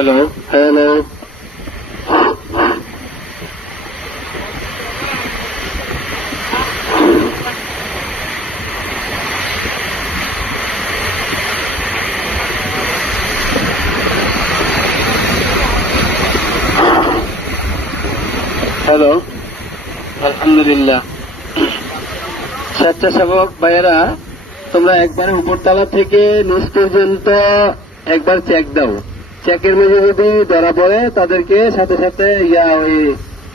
Hello hello hello আলহামদুলিল্লাহ। স্বেচ্ছাসেবক ভাইয়েরা তোমরা একবারে উপরতলা থেকে নিচ পর্যন্ত একবার চেক দাও। চেকের মধ্যে যদি ধরা পড়ে, তাদেরকে সাথে সাথে ইয়া ওই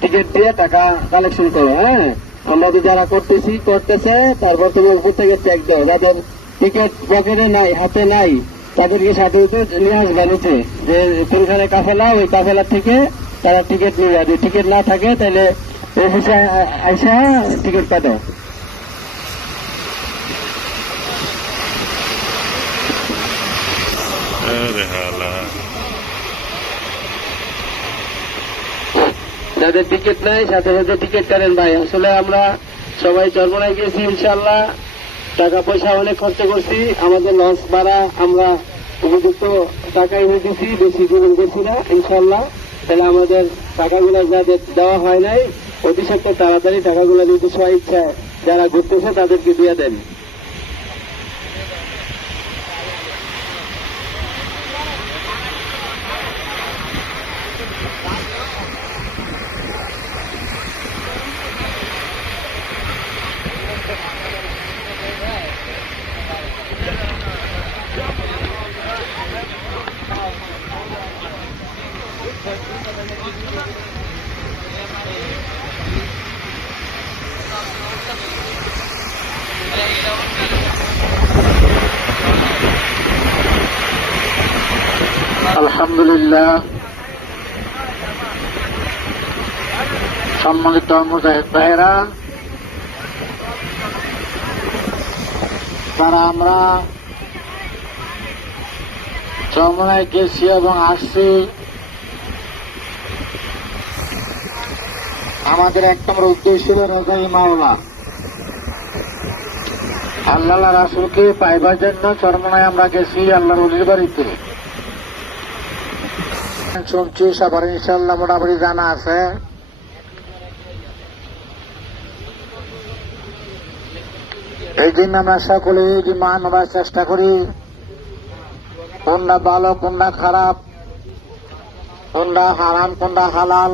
টিকিট দিয়ে টাকা কালেকশন করো হ্যাঁ? আমরা তো যারা করতেছি, করতেছে, তারপর তুমি উপর থেকে চেক দাও। যাদের টিকিট পকেটে নাই, হাতে নাই, তাদেরকে সাথে নিয়ে আসবে নিচে। যে কোনখানে কাফেলা, ওই কাফেলা থেকে তারা টিকিট নিয়ে যাবে টিকিট না থাকে, তাহলে অফিসে আইসা টিকিট পাঠাও আরে হালা যাদের টিকিট নাই, সাথে সাথে টিকিট করেন ভাই। আসলে আমরা সবাই চরমনায় গেছি ইনশাল্লাহ টাকা পয়সা অনেক খরচ করছি। আমাদের লস ভাড়া আমরা উপযুক্ত টাকাই দিয়েছি বেশি জীবন করছি না ইনশাল্লাহ তাহলে আমাদের টাকাগুলো যাদের দেওয়া হয় নাই, অতি সত্ত্বর তাড়াতাড়ি টাকাগুলো দিতে সবাই ইচ্ছা যারা ঘুরতেছে, তাদেরকে দিয়ে দেন। আলহামদুলিল্লাহ। সম্মানিত মুজাহিদ ভাইরা তারা আমরা চরমনায় গেছি এবং আসছি, আমাদের এক নম্বর উদ্দেশ্য ছিল রোজাই মাওলা। আল্লাহ রাসুলকে পাইবার জন্য চরমনায় আমরা গেছি আল্লাহর অলির বাড়িতে। ইনশাল্লাহ মোটামুটি জানা আছে। এই জন্য আমরা সকলে মান হবার চেষ্টা করি। কোনটা ভালো, কোনটা খারাপ, কোনটা হারাম, কোনটা হালাল।